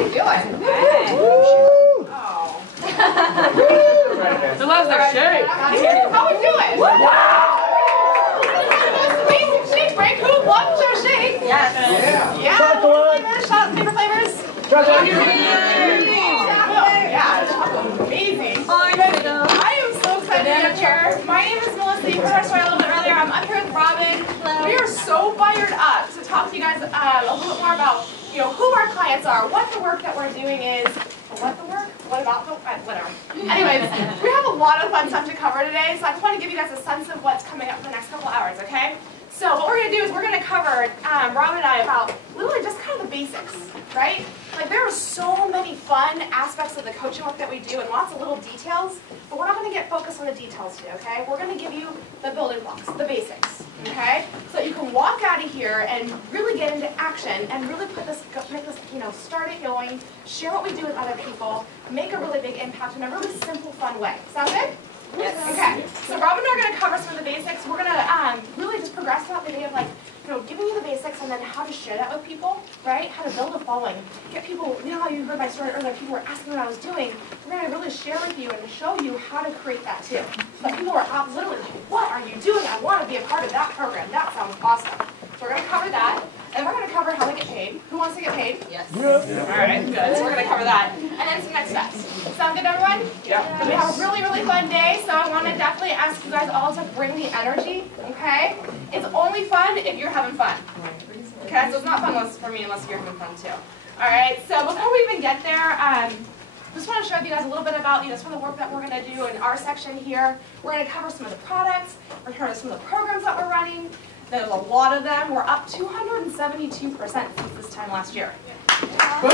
we doing? Hey. Oh. Who loves their shake? How we doing? Amazing shake break. Who loves their shake? Yes. Yeah. Chocolate. Chocolate favorite flavors? Chocolate. Yeah, chocolate's amazing. Oh, I am so excited to be up here. My name is Melissa. You heard our story a little bit earlier. I'm up here with Robin. We are so fired up to talk to you guys a little bit more about, who our clients are, what the work that we're doing is. What the work? What about the whatever. Anyways, we have a lot of fun stuff to cover today, so I just want to give you guys a sense of what's coming up for the next couple hours, okay? So what we're going to do is we're going to cover, Robin and I, about literally just kind of the basics, right? Like there are so many fun aspects of the coaching work that we do and lots of little details, but we're not going to get focused on the details today, okay? We're going to give you the building blocks, the basics, okay? So that you can walk out of here and really get into action and really make this, start it going, share what we do with other people, make a really big impact in a really simple, fun way. Sound good? Yes. Okay, so Rob and I are going to cover some of the basics. We're going to really just progress throughout the day of giving you the basics and then how to share that with people, right? How to build a following. Get people, how you heard my story earlier, people were asking what I was doing. We're going to really share with you and show you how to create that too. So that people are out literally like, what are you doing? I want to be a part of that program. That sounds awesome. So we're going to cover that. And we're going to cover how to get paid. Who wants to get paid? Yes. Yep. All right, good. So we're going to cover that. And then some next steps. Sound good, everyone? Yeah. So we have a really, really fun day, so I want to definitely ask you guys all to bring the energy, okay? It's only fun if you're having fun. Okay, so it's not fun for me unless you're having fun too. All right, so before we even get there, just want to share with you guys a little bit about some of the work that we're going to do in our section here. We're going to cover some of the products. We're going to cover some of the programs that we're running. There's a lot of them. We're up 272% since this time last year. That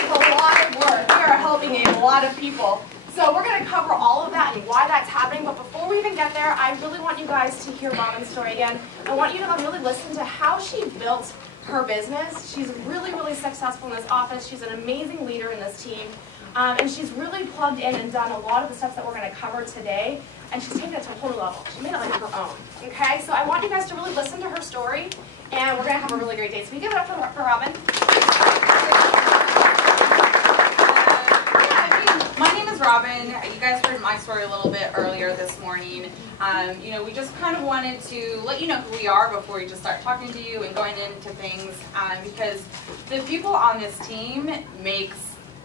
is a lot of work. We are helping a lot of people. So we're going to cover all of that and why that's happening. But before we even get there, I really want you guys to hear Robin's story again. I want you to really listen to how she built her business. She's really, really successful in this office. She's an amazing leader in this team. And she's really plugged in and done a lot of the steps that we're going to cover today. And she's taken it to a whole new level. She made it like her own. Okay? So I want you guys to really listen to her story. And we're going to have a really great day. So we give it up for Robin. My name is Robin. You guys heard my story a little bit earlier this morning. We just kind of wanted to let you know who we are before we just start talking to you and going into things, because the people on this team makes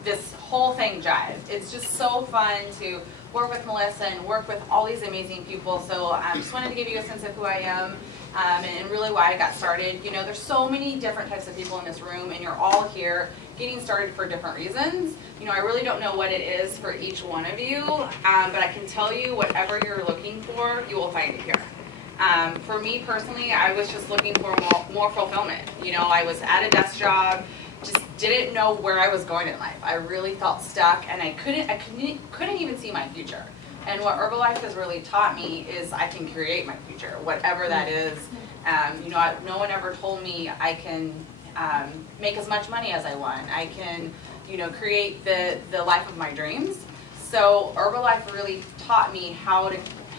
this whole thing jive. It's just so fun to work with Melissa and work with all these amazing people. So I just wanted to give you a sense of who I am and really why I got started. There's so many different types of people in this room, and you're all here getting started for different reasons. I really don't know what it is for each one of you, but I can tell you whatever you're looking for, you will find it here. For me personally, I was just looking for more fulfillment. I was at a desk job, just didn't know where I was going in life. I really felt stuck, and I couldn't even see my future. And what Herbalife has really taught me is I can create my future, whatever that is. No one ever told me I can make as much money as I want. I can, create the life of my dreams. So Herbalife really taught me how to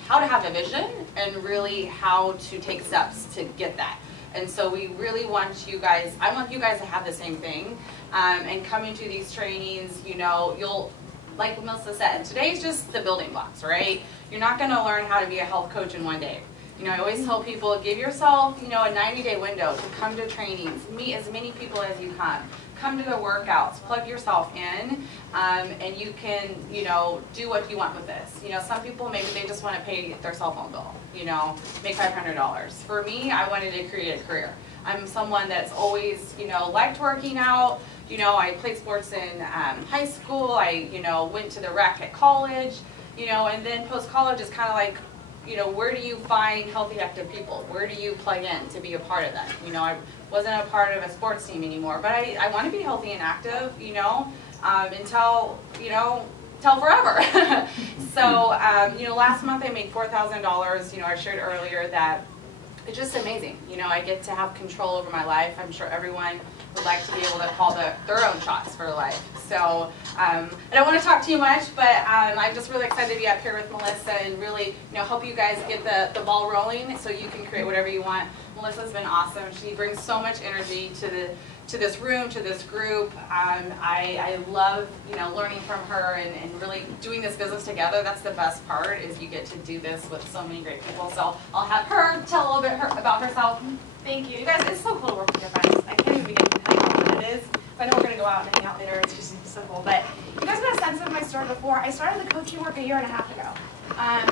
have a vision and really how to take steps to get that. And so we really want you guys, I want you guys to have the same thing. And coming to these trainings, you'll, like Melissa said, today's just the building blocks, right? You're not going to learn how to be a health coach in one day. I always tell people, give yourself, a 90-day window to come to trainings, meet as many people as you can, come to the workouts, plug yourself in, and you can, do what you want with this. Some people, maybe they just want to pay their cell phone bill, make $500. For me, I wanted to create a career. I'm someone that's always, liked working out. I played sports in high school. I, went to the rec at college, and then post-college is kind of like, where do you find healthy, active people? Where do you plug in to be a part of that? I wasn't a part of a sports team anymore, but I want to be healthy and active, until, till forever. So, last month I made $4,000. I shared earlier that it's just amazing. I get to have control over my life. I'm sure everyone would like to be able to call their own shots for life. So I don't want to talk too much, but I'm just really excited to be up here with Melissa and really help you guys get the ball rolling so you can create whatever you want. Melissa's been awesome. She brings so much energy to this room, to this group. I love, learning from her and really doing this business together. That's the best part, is you get to do this with so many great people. So I'll have her tell a little bit about herself. Thank you. You guys, it's so cool to work with your friends. I can't even begin to tell you how fun it is. I know we're going to go out and hang out later. It's just simple. But you guys got a sense of my story before. I started the coaching work 1.5 years ago.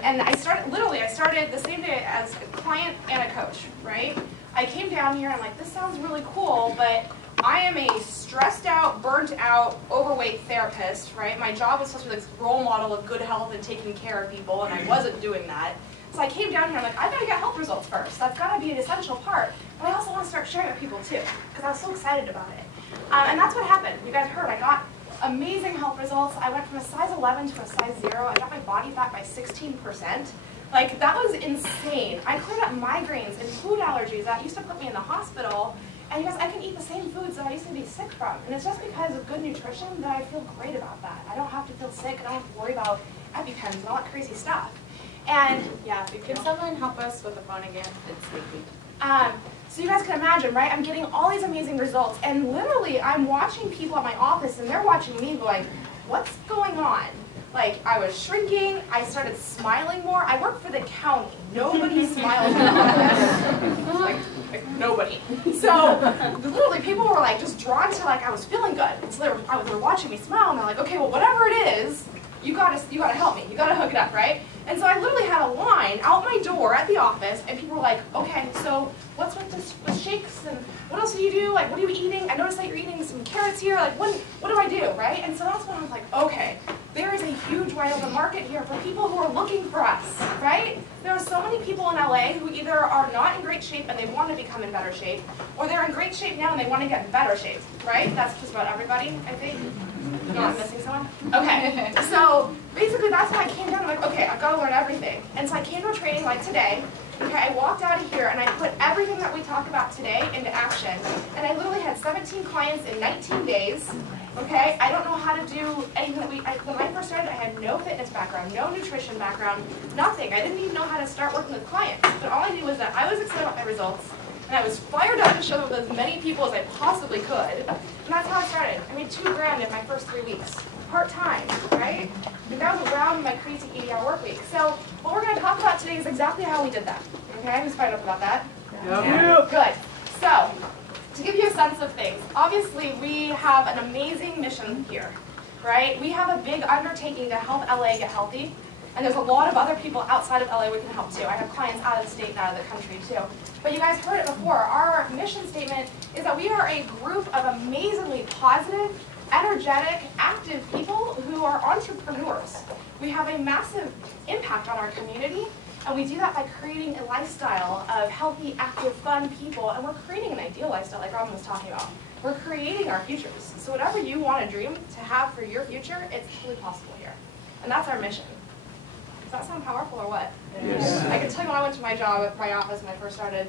And I started the same day as a client and a coach, right? I came down here and I'm like, this sounds really cool, but I am a stressed out, burnt out, overweight therapist, right? My job was supposed to be this role model of good health and taking care of people, and I wasn't doing that. So I came down here and I'm like, I've got to get health results first. That's got to be an essential part. But I also want to start sharing with people too, because I was so excited about it. And that's what happened. You guys heard, I got amazing health results. I went from a size 11 to a size 0. I got my body fat by 16%. Like, that was insane. I cleared up migraines and food allergies that used to put me in the hospital. And you guys, I can eat the same foods that I used to be sick from. And it's just because of good nutrition that I feel great about that. I don't have to feel sick. I don't have to worry about EpiPens and all that crazy stuff. And, yeah, Can someone help us with the phone again? It's leaky. So you guys can imagine, right? I'm getting all these amazing results. And literally, I'm watching people at my office, and they're watching me going, what's going on? Like, I was shrinking. I started smiling more. I work for the county. Nobody smiles in the office. Like nobody. So literally, people were like just drawn to, like, I was feeling good. So they were watching me smile, and they're like, okay, well, whatever it is, you gotta help me. You gotta hook it up, right? And so I literally had a line out my door at the office, and people were like, okay, so what's with this with shakes, and what else do you do? Like, what are you eating? I noticed that you're eating some carrots here. Like, what do I do, right? And so that's when I was like, okay, there is a huge wide open market here for people who are looking for us, right? There are so many people in LA who either are not in great shape and they want to become in better shape, or they're in great shape now and they want to get in better shape, right? That's just about everybody, I think. No, I'm missing someone? Okay, so basically that's why I came down. I'm like, okay, I've got to learn everything. And so I came to a training like today. Okay, I walked out of here and I put everything that we talked about today into action. And I literally had 17 clients in 19 days. Okay, I don't know how to do anything that when I first started, I had no fitness background, no nutrition background, nothing. I didn't even know how to start working with clients. But all I knew was that I was excited about my results, and I was fired up to show them with as many people as I possibly could. And that's how I started. I made $2 grand in my first 3 weeks. Part-time, right? And that was around my crazy 80-hour work week. So what we're going to talk about today is exactly how we did that. Okay, who's fired up about that? Yeah. Good. So, to give you a sense of things, obviously we have an amazing mission here, right? We have a big undertaking to help LA get healthy. And there's a lot of other people outside of LA we can help too. I have clients out of the state and out of the country too. But you guys heard it before. Our mission statement is that we are a group of amazingly positive, energetic, active people who are entrepreneurs. We have a massive impact on our community, and we do that by creating a lifestyle of healthy, active, fun people, and we're creating an ideal lifestyle like Robin was talking about. We're creating our futures. So whatever you want to dream to have for your future, it's totally possible here. And that's our mission. Does that sound powerful or what? Yes. I can tell you when I went to my job at my office when I first started,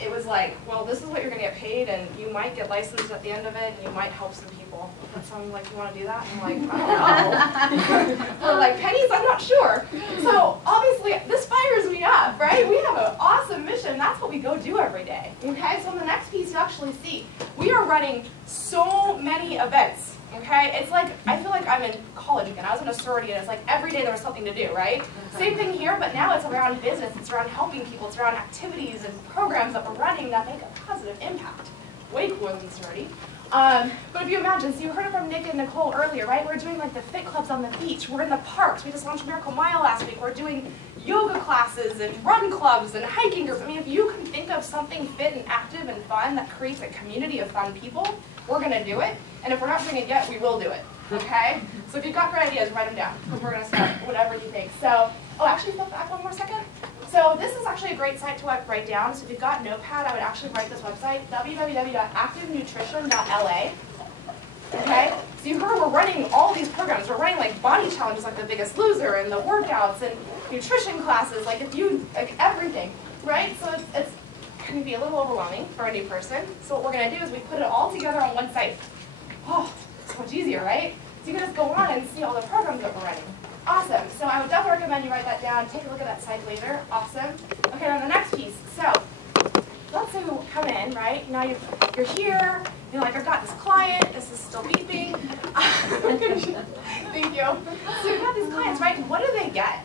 it was like, well, this is what you're going to get paid, and you might get licensed at the end of it, and you might help some people. And so I'm like, you want to do that? And I'm like, I don't know. Or like, pennies? I'm not sure. So obviously, this fires me up, right? We have an awesome mission. That's what we go do every day. Okay? So in the next piece, you actually see, we are running so many events. Okay, it's like, I feel like I'm in college again. I was in a sorority and it's like every day there was something to do, right? Same thing here, but now it's around business, it's around helping people, it's around activities and programs that we're running that make a positive impact. Way cooler than sorority. But if you imagine, so you heard it from Nick and Nicole earlier, right? We're doing like the fit clubs on the beach, we're in the parks, we just launched Miracle Mile last week, we're doing yoga classes and run clubs and hiking groups. I mean, if you can think of something fit and active and fun that creates a community of fun people, we're going to do it. And if we're not doing it yet, we will do it. Okay? So if you've got great ideas, write them down. Because we're going to start whatever you think. So, oh, actually, flip back one more second. So this is actually a great site to write down. So if you've got Notepad, I would actually write this website, www.activenutrition.la. Okay? So you heard we're running all these programs. We're running like body challenges like The Biggest Loser and the workouts and nutrition classes, like everything. Right? So it's can be a little overwhelming for a new person. So what we're going to do is we put it all together on one site. Oh, it's much easier, right? So you can just go on and see all the programs that we're running. Awesome. So I would definitely recommend you write that down. Take a look at that site later. Awesome. Okay, then the next piece. So let's say we come in, right? Now you're here, you're like, I've got this client, this is still beeping. Thank you. So you've got these clients, right? What do they get,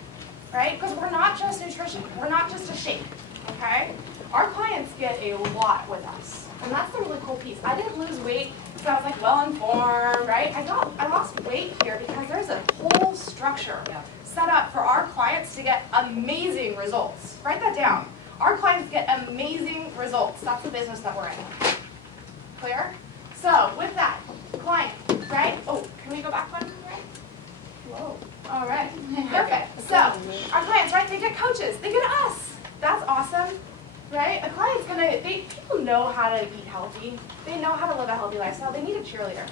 right? Because we're not just nutrition, we're not just a shake, okay? Our clients get a lot with us, and that's the really cool piece. I didn't lose weight because I was like well-informed, right? I lost weight here because there's a whole structure set up for our clients to get amazing results. Write that down. Our clients get amazing results. That's the business that we're in. Clear? So with that, client, right? Oh, can we go back one? Right? Whoa. All right. Perfect. So our clients, right? They get coaches. They get us. That's awesome. Right? A client's gonna, people know how to eat healthy. They know how to live a healthy lifestyle. They need a cheerleader.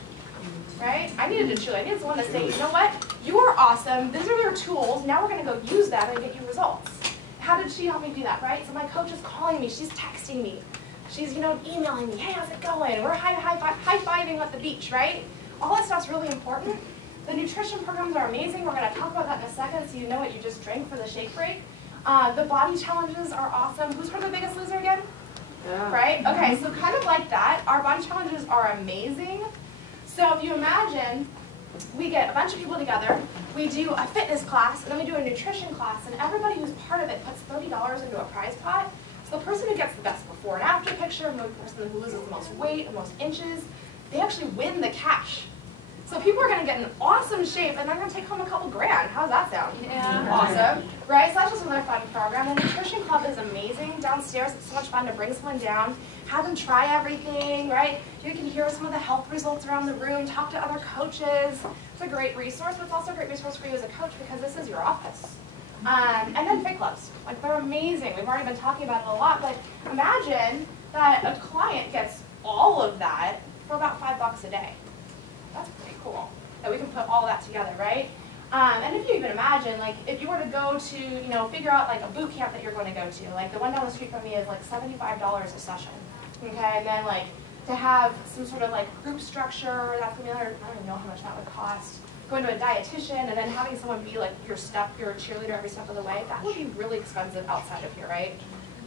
Right? I needed a cheerleader. I needed someone to say, you know what? You are awesome. These are your tools. Now we're gonna go use them and get you results. How did she help me do that, right? So my coach is calling me, she's texting me, she's, emailing me, hey, how's it going? We're high-fiving at the beach, right? All that stuff's really important. The nutrition programs are amazing. We're gonna talk about that in a second so you know what you just drank for the shake break. The body challenges are awesome. Who's heard of The Biggest Loser again? Yeah. Right? Okay, so kind of like that, our body challenges are amazing. So if you imagine, we get a bunch of people together, we do a fitness class, and then we do a nutrition class, and everybody who's part of it puts $30 into a prize pot. So the person who gets the best before and after picture, the person who loses the most weight, the most inches, they actually win the cash. So people are going to get in awesome shape, and they're going to take home a couple grand. How does that sound? Yeah. Awesome. Right? So that's just another fun program. The nutrition club is amazing. Downstairs, it's so much fun to bring someone down, have them try everything, right? You can hear some of the health results around the room, talk to other coaches. It's a great resource, but it's also a great resource for you as a coach because this is your office. And then fit clubs. Like, they're amazing. We've already been talking about it a lot, but imagine that a client gets all of that for about $5 a day. That's pretty cool that we can put all that together, right? And if you even imagine, like, if you were to go to, figure out like a boot camp that you're going to go to, like the one down the street from me is like $75 a session, okay? And then like to have some sort of like group structure, that's gonna be another, I don't even know how much that would cost. Going to a dietitian and then having someone be like your cheerleader every step of the way, that would be really expensive outside of here, right?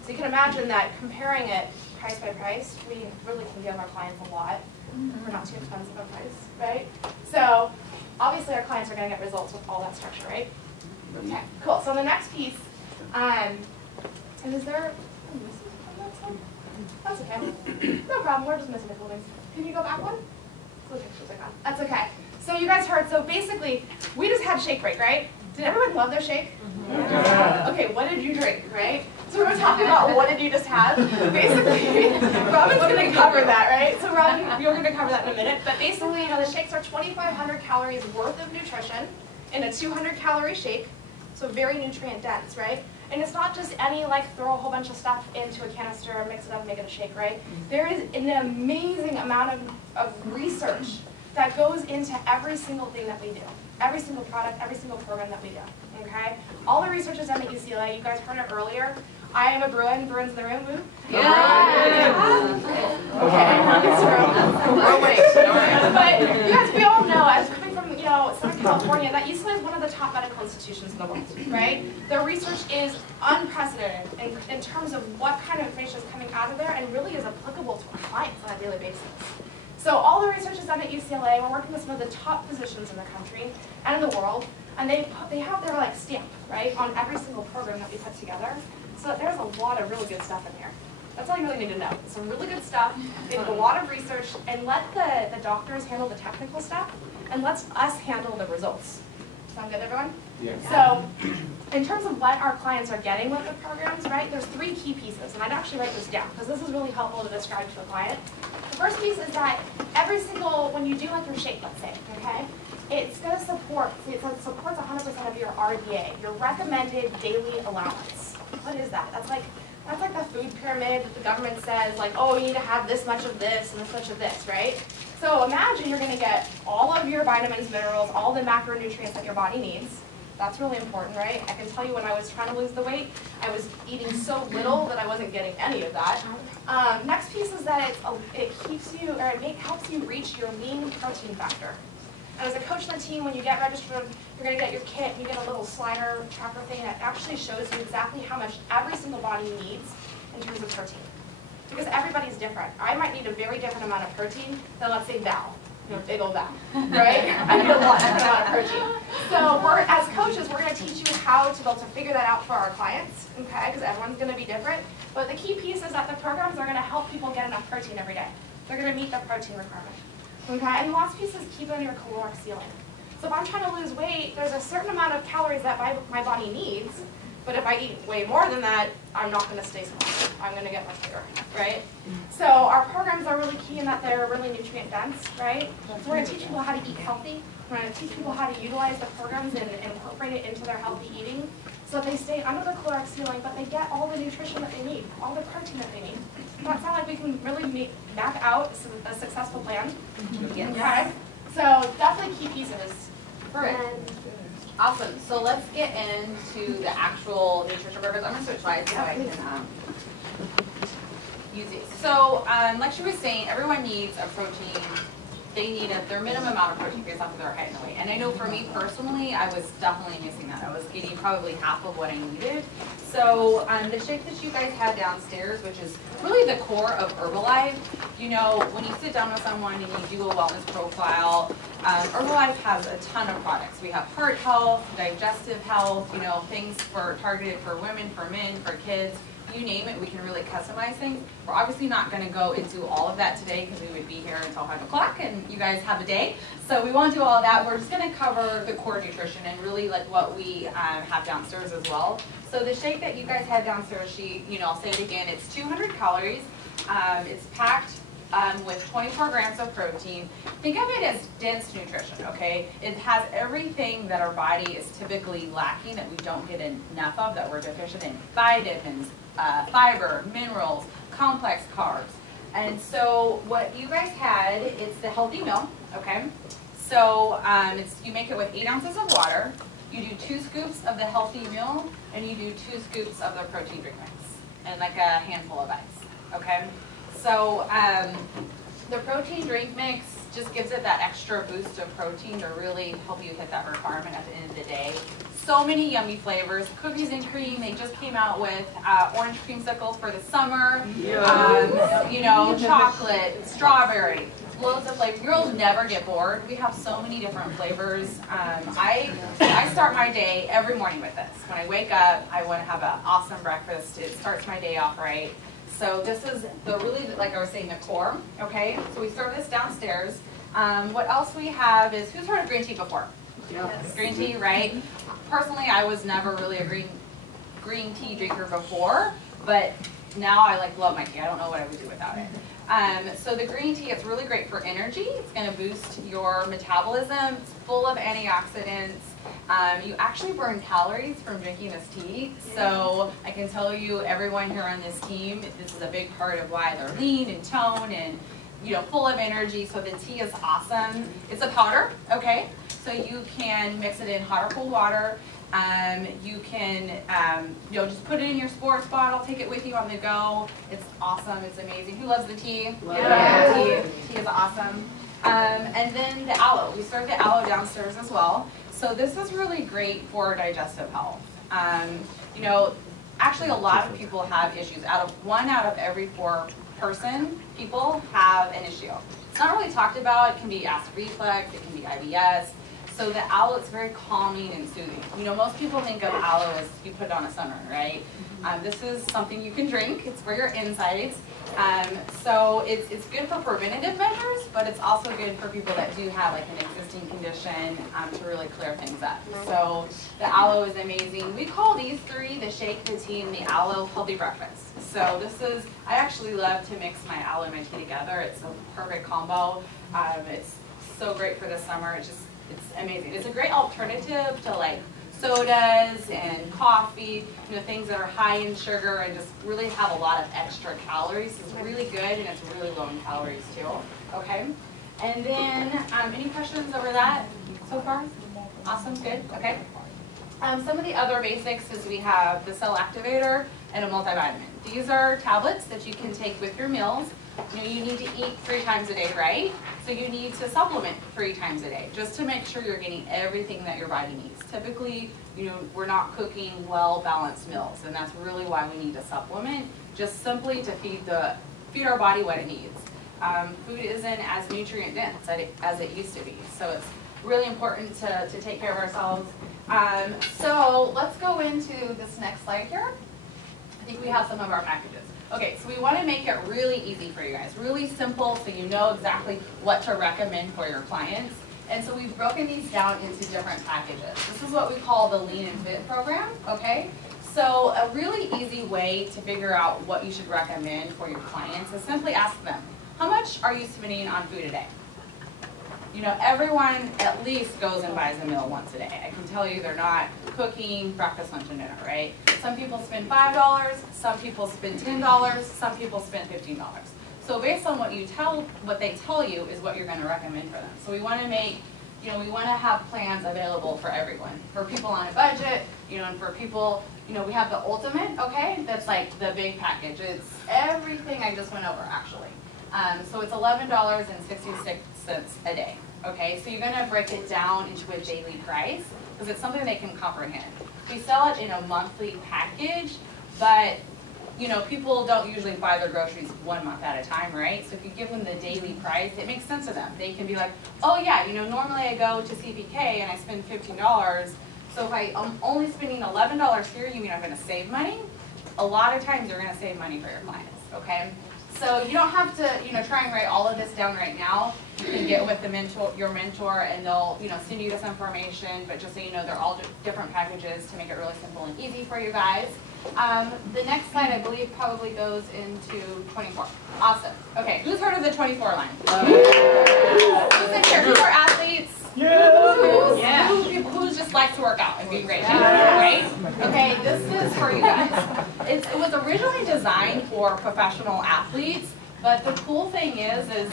So you can imagine that comparing it price by price, we really can give our clients a lot. We're not too expensive a price, right? So obviously our clients are going to get results with all that structure, right? Okay, cool. So the next piece, and is there a missing on that side? That's okay. No problem. We're just missing a couple things. Can you go back one? That's okay. So you guys heard. So basically, we just had shake break, right? Did everyone love their shake? Yeah. Okay, what did you drink, right? So we're talking about what did you just have. Basically, Robin's going to cover that, right? So Robin, you're going to cover that in a minute. But basically, the shakes are 2,500 calories worth of nutrition in a 200-calorie shake, so very nutrient dense, right? And it's not just any, like, throw a whole bunch of stuff into a canister, mix it up, and make it a shake, right? There is an amazing amount of research that goes into every single thing that we do. Every single product, every single program that we do, okay? All the research is done at UCLA. You guys heard it earlier. I am a Bruin. Bruins in the room, woo? Yeah. Okay, but you guys, we all know, as coming from, Southern California, that UCLA is one of the top medical institutions in the world, right? Their research is unprecedented in terms of what kind of information is coming out of there and really is applicable to our clients on a daily basis. So all the research is done at UCLA. We're working with some of the top physicians in the country and in the world, and they have their like stamp, right, on every single program that we put together. So there's a lot of really good stuff in here. That's all you really need to know. Some really good stuff. They did a lot of research, and let the doctors handle the technical stuff, and let us handle the results. Sound good, everyone? Yeah. So in terms of what our clients are getting with the programs, right, there's 3 key pieces, and I'd actually write this down, because this is really helpful to describe to a client. The first piece is that every single, when you do like your shake, let's say, okay, it's going to support, it supports 100% of your RDA, your recommended daily allowance. What is that? That's like the food pyramid that the government says, like, oh, you need to have this much of this and this much of this, right? So imagine you're going to get all of your vitamins, minerals, all the macronutrients that your body needs. That's really important, right? I can tell you when I was trying to lose the weight, I was eating so little that I wasn't getting any of that. Next piece is that it keeps you, or it helps you reach your lean protein factor. And as a coach on the team, when you get registered, you're going to get your kit, and you get a little slider tracker thing that actually shows you exactly how much every single body needs in terms of protein. because everybody's different. I might need a very different amount of protein than, let's say, Val. Big old Val, right? I need a lot different amount of protein. So as coaches, we're going to teach you how to be able to figure that out for our clients, okay? Because everyone's going to be different. But the key piece is that the programs are going to help people get enough protein every day. They're going to meet the protein requirement, okay? And the last piece is keeping your caloric ceiling. So if I'm trying to lose weight, there's a certain amount of calories that my body needs. But if I eat way more than that, I'm not going to stay small. I'm going to get much bigger, right? So our programs are really key in that they're really nutrient dense, right? So we're going to teach people how to eat healthy. We're going to teach people how to utilize the programs and incorporate it into their healthy eating so that they stay under the caloric ceiling, but they get all the nutrition that they need, all the protein that they need. Does that sound like we can really map out a successful plan? Yes. Okay. So definitely key pieces. Perfect. Awesome. So let's get into the actual nutrition burgers. I'm going to switch slides so I can use these. So like she was saying, everyone needs a protein. They need their minimum amount of protein based off of their height and weight. And I know for me personally, I was definitely missing that. I was getting probably half of what I needed. So the shake that you guys had downstairs, which is really the core of Herbalife, you know, when you sit down with someone and you do a wellness profile, Herbalife has a ton of products. We have heart health, digestive health, you know, things targeted for women, for men, for kids. You name it, we can really customize things. We're obviously not going to go into all of that today because we would be here until 5 o'clock and you guys have a day. So we won't do all of that. We're just going to cover the core nutrition and really like what we have downstairs as well. So the shake that you guys had downstairs, I'll say it again, it's 200 calories. It's packed with 24 grams of protein. Think of it as dense nutrition, okay? It has everything that our body is typically lacking that we don't get enough of, that we're deficient in. Vitamins, fiber, minerals, complex carbs. And so what you guys had, it's the healthy meal, okay? So you make it with 8 ounces of water. You do 2 scoops of the healthy meal, and you do 2 scoops of the protein drink mix, and like a handful of ice, okay? So the protein drink mix just gives it that extra boost of protein to really help you hit that requirement at the end of the day. So many yummy flavors. Cookies and cream, they just came out with orange creamsicles for the summer. Chocolate, strawberry, loads of flavors. You'll never get bored. We have so many different flavors. I start my day every morning with this. When I wake up, I want to have an awesome breakfast. It starts my day off right. So this is like I was saying, the core, okay? So we serve this downstairs. What else we have is, who's heard of green tea before? Yes. Green tea, right? Personally, I was never really a green tea drinker before, but now I love my tea. I don't know what I would do without it. So the green tea, it's really great for energy. It's going to boost your metabolism. It's full of antioxidants. You actually burn calories from drinking this tea. So I can tell you, everyone here on this team, this is a big part of why they're lean and toned and full of energy. So the tea is awesome. It's a powder, okay? So you can mix it in hot or cold water. You can, just put it in your sports bottle, take it with you on the go. It's awesome. It's amazing. Who loves the tea? Yeah. Tea is awesome. And then the aloe. We serve the aloe downstairs as well. So this is really great for digestive health. Actually a lot of people have issues. One out of every 4 people have an issue. It's not really talked about. It can be acid reflux, it can be IBS. So the aloe is very calming and soothing. Most people think of aloe as you put it on a sunburn, right? This is something you can drink. It's for your insides. So it's good for preventative measures, but it's also good for people that do have an existing condition to really clear things up. So the aloe is amazing. We call these 3 the shake, the tea, and the aloe healthy breakfast. So I actually love to mix my aloe and my tea together. It's a perfect combo. It's so great for the summer. It's amazing. It's a great alternative to sodas and coffee, things that are high in sugar and just really have a lot of extra calories. It's really good, and it's really low in calories too. Okay? And then, any questions over that so far? Awesome, good, okay. Some of the other basics is we have the cell activator and a multivitamin. These are tablets that you can take with your meals. You need to eat 3 times a day, right? So you need to supplement 3 times a day just to make sure you're getting everything that your body needs. Typically, we're not cooking well-balanced meals, and that's really why we need to supplement, just simply to feed the feed our body what it needs. Food isn't as nutrient dense as it used to be, so it's really important to take care of ourselves. So let's go into this next slide here. I think we have some of our packages. Okay, so we want to make it really easy for you guys, really simple, so you know exactly what to recommend for your clients. And so we've broken these down into different packages. This is what we call the Lean and Fit program, okay? So a really easy way to figure out what you should recommend for your clients is simply ask them, how much are you spending on food a day? You know, everyone at least goes and buys a meal once a day. I can tell you they're not cooking breakfast, lunch, and dinner, right? Some people spend $5, some people spend $10, some people spend $15. So based on what they tell you is what you're going to recommend for them. So we want to make, we want to have plans available for everyone. For people on a budget, and for people, we have the ultimate, okay? That's like the big package. It's everything I just went over, actually. So it's $11.66 a day. Okay, so you're going to break it down into a daily price because it's something they can comprehend. We sell it in a monthly package, but people don't usually buy their groceries 1 month at a time, right? So if you give them the daily price, it makes sense to them. They can be like, oh yeah, normally I go to CPK and I spend $15. So if I'm only spending $11 here, you mean I'm going to save money? A lot of times you're going to save money for your clients, okay? So you don't have to, try and write all of this down right now. You can get with your mentor, and they'll, send you this information. But just so you know, they're all different packages to make it really simple and easy for you guys. The next slide, I believe, probably goes into 24. Awesome. Okay, who's heard of the 24 line? Who's in here? Who are athletes? Yeah. Who just like to work out and be great? Right? Okay, this is for you guys. It was originally designed for professional athletes, but the cool thing is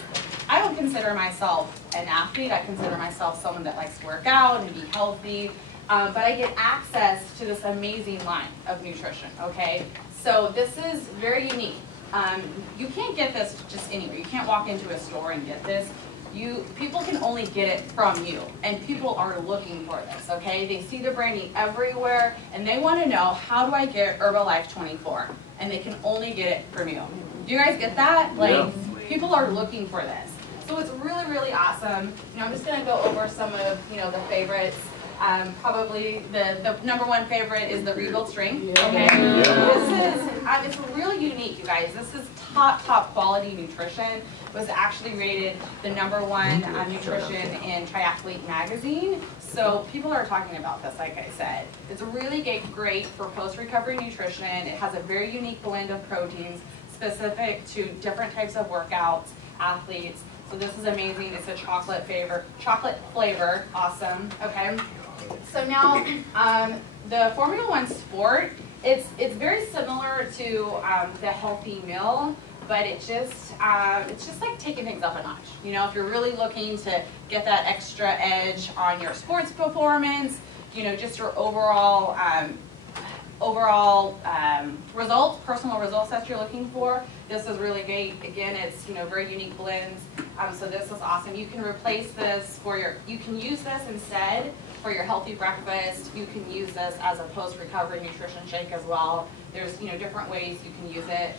I don't consider myself an athlete. I consider myself someone that likes to work out and be healthy. But I get access to this amazing line of nutrition, okay? So this is very unique. You can't get this just anywhere. You can't walk into a store and get this. People can only get it from you, and people are looking for this, okay? They see the branding everywhere, and they want to know, how do I get Herbalife 24? And they can only get it from you. Do you guys get that? Like, people are looking for this. So it's really, really awesome. I'm just going to go over some of, the favorites. Probably the number one favorite is the Rebuild Strength. Okay, this is it's really unique, you guys. This is top quality nutrition. It was actually rated the #1 nutrition in Triathlete magazine. So people are talking about this, like I said. It's really great for post-recovery nutrition. It has a very unique blend of proteins specific to different types of workouts, athletes. So this is amazing. It's a chocolate flavor. Awesome. Okay. So now the Formula One Sport, it's very similar to the healthy meal, but it's just like taking things up a notch. If you're really looking to get that extra edge on your sports performance, just your overall results, personal results that you're looking for, this is really great. Again, it's very unique blends. So this is awesome. You can replace this you can use this instead for your healthy breakfast. You can use this as a post-recovery nutrition shake as well. There's different ways you can use it.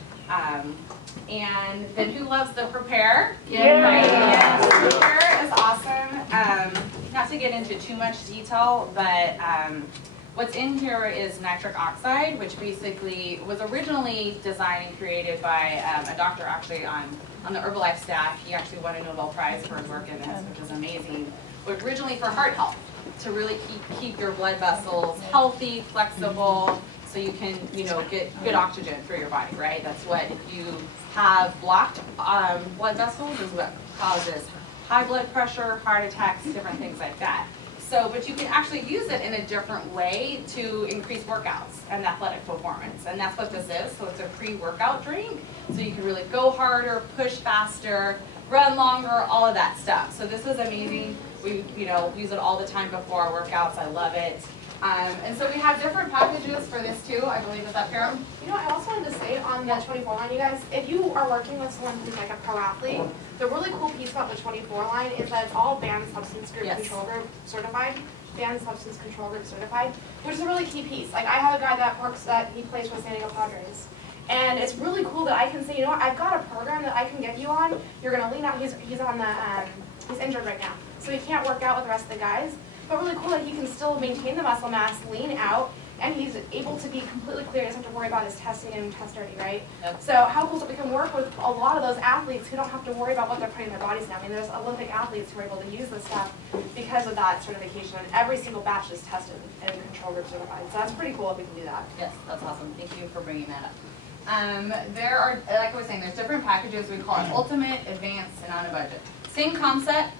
And then who loves the Prepare? Yeah. Prepare is awesome. Not to get into too much detail, but what's in here is nitric oxide, which basically was originally designed and created by a doctor actually on the Herbalife staff. He actually won a Nobel Prize for his work in this, which is amazing. But originally for heart health, to really keep your blood vessels healthy, flexible, so you can get good oxygen through your body, right? That's what, if you have blocked blood vessels, is what causes high blood pressure, heart attacks, different things like that. So, but you can actually use it in a different way to increase workouts and athletic performance, and that's what this is. So it's a pre-workout drink, so you can really go harder, push faster, run longer, all of that stuff. So this is amazing. We use it all the time before our workouts. I love it. And so we have different packages for this too. I believe that's up here. I also wanted to say on the 24 line, you guys, if you are working with someone who's like a pro athlete, the really cool piece about the 24 line is that it's all banned substance group control group certified. Banned substance control group certified, which is a really key piece. Like I have a guy that he plays for San Diego Padres. And it's really cool that I can say, you know what, I've got a program that I can get you on. You're going to lean out. He's on the, he's injured right now, so he can't work out with the rest of the guys. But really cool that he can still maintain the muscle mass, lean out, and he's able to be completely clear. He doesn't have to worry about his testing and test dirty, right? Yep. So how cool is it we can work with a lot of those athletes who don't have to worry about what they're putting in their bodies now. I mean, there's Olympic athletes who are able to use this stuff because of that certification, and every single batch is tested and control group certified. So that's pretty cool if we can do that. Yes, that's awesome. Thank you for bringing that up. There are, like I was saying, there's different packages. We call it Ultimate, Advanced, and On a Budget. Same concept.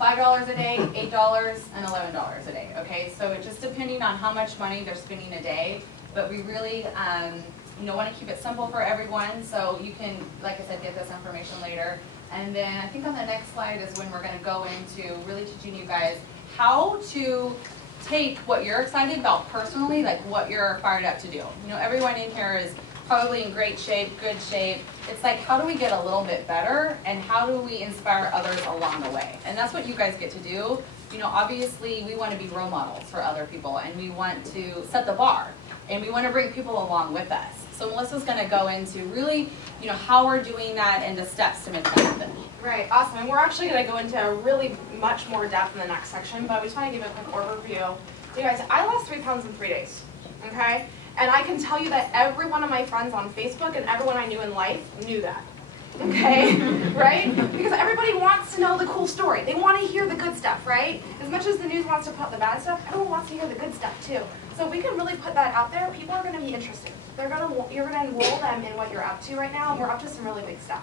$5 a day, $8, and $11 a day, okay? So it's just depending on how much money they're spending a day, but we really want to keep it simple for everyone, so you can, like I said, get this information later. And then I think on the next slide is when we're going to go into really teaching you guys how to take what you're excited about personally, like what you're fired up to do. You know, everyone in here is probably in great shape, good shape. It's like, how do we get a little bit better, and how do we inspire others along the way? And that's what you guys get to do. You know, obviously we want to be role models for other people, and we want to set the bar, and we want to bring people along with us. So Melissa's going to go into really, you know, how we're doing that and the steps to make that happen. Right, awesome. And we're actually going to go into really much more depth in the next section, but we just want to give a quick overview. So you guys, I lost 3 pounds in 3 days, okay? And I can tell you that every one of my friends on Facebook and everyone I knew in life knew that, okay? Right? Because everybody wants to know the cool story. They want to hear the good stuff, right? As much as the news wants to put out the bad stuff, everyone wants to hear the good stuff too. So if we can really put that out there, people are going to be interested. You're going to enroll them in what you're up to right now, and we're up to some really big stuff,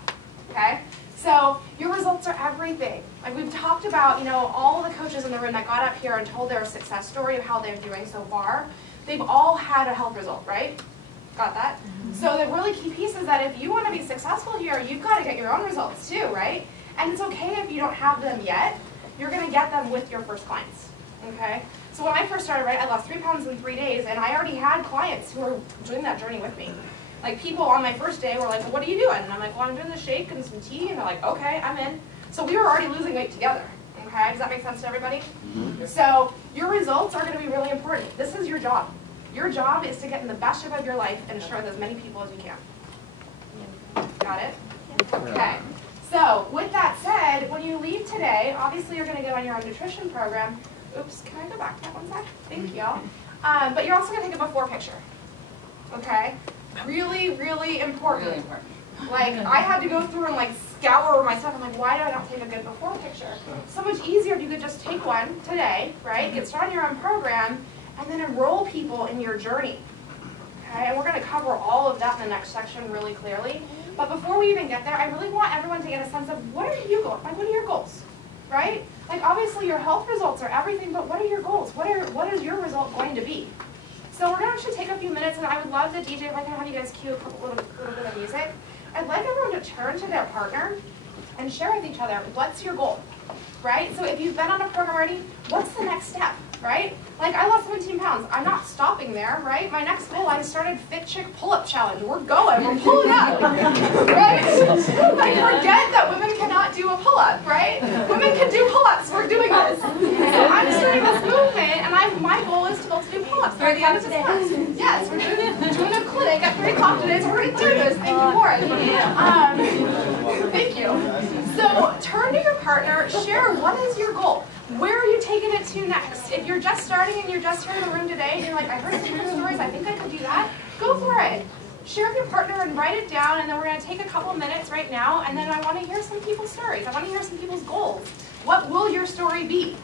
okay? So your results are everything. Like we've talked about, you know, all the coaches in the room that got up here and told their success story of how they're doing so far. They've all had a health result, right? Got that? Mm-hmm. So the really key piece is that if you want to be successful here, you've got to get your own results too, right? And it's okay if you don't have them yet. You're going to get them with your first clients, okay? So when I first started, right, I lost 3 pounds in 3 days, and I already had clients who were doing that journey with me. Like people on my first day were like, well, what are you doing? And I'm like, well, I'm doing the shake and some tea, and they're like, okay, I'm in. So we were already losing weight together. Okay, does that make sense to everybody? Mm-hmm. So your results are going to be really important. This is your job. Your job is to get in the best shape of your life and share with as many people as you can. Got it? Okay. So with that said, when you leave today, obviously you're going to go on your own nutrition program. Oops, can I go back that 1 sec? Thank you. But you're also going to take a before picture. Okay? Really, really important. Really important. Like, I had to go through and like scour my stuff. I'm like, why did I not take a good before picture? So much easier if you could just take one today, right? Get started on your own program, and then enroll people in your journey. Okay, and we're going to cover all of that in the next section really clearly. But before we even get there, I really want everyone to get a sense of what are you going? Like, what are your goals, right? Like, obviously your health results are everything, but what are your goals? What is your result going to be? So we're going to actually take a few minutes, and I would love to, DJ, if I can have you guys cue a little bit of music. I'd like everyone to turn to their partner and share with each other, what's your goal, right? So if you've been on a program already, what's the next step, right? Like I lost 17 pounds. I'm not stopping there, right? My next goal, I started Fit Chick Pull-Up Challenge. We're going, we're pulling up, right? Like forget that women cannot do a pull-up, right? Women can do pull-ups, we're doing this. So I'm starting this movement, and my goal is to be able to do pull-ups by the end of this month. Yes, we're doing a clinic at 3 o'clock today, so we're going to do this. Thank you for it. Thank you. So turn to your partner, share what is your goal. Where are you taking it to next? If you're just starting and you're just here in the room today and you're like, I heard some good stories, I think I could do that, go for it. Share with your partner and write it down, and then we're going to take a couple minutes right now, and then I want to hear some people's stories. I want to hear some people's goals. What will your story be?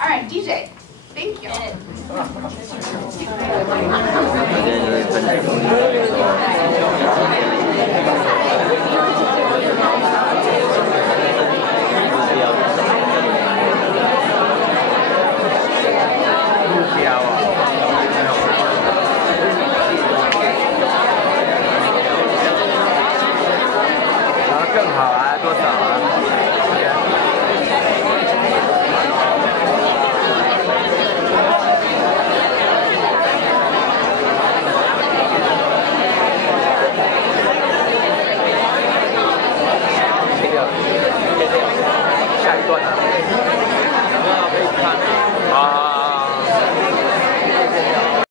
All right, DJ, thank you.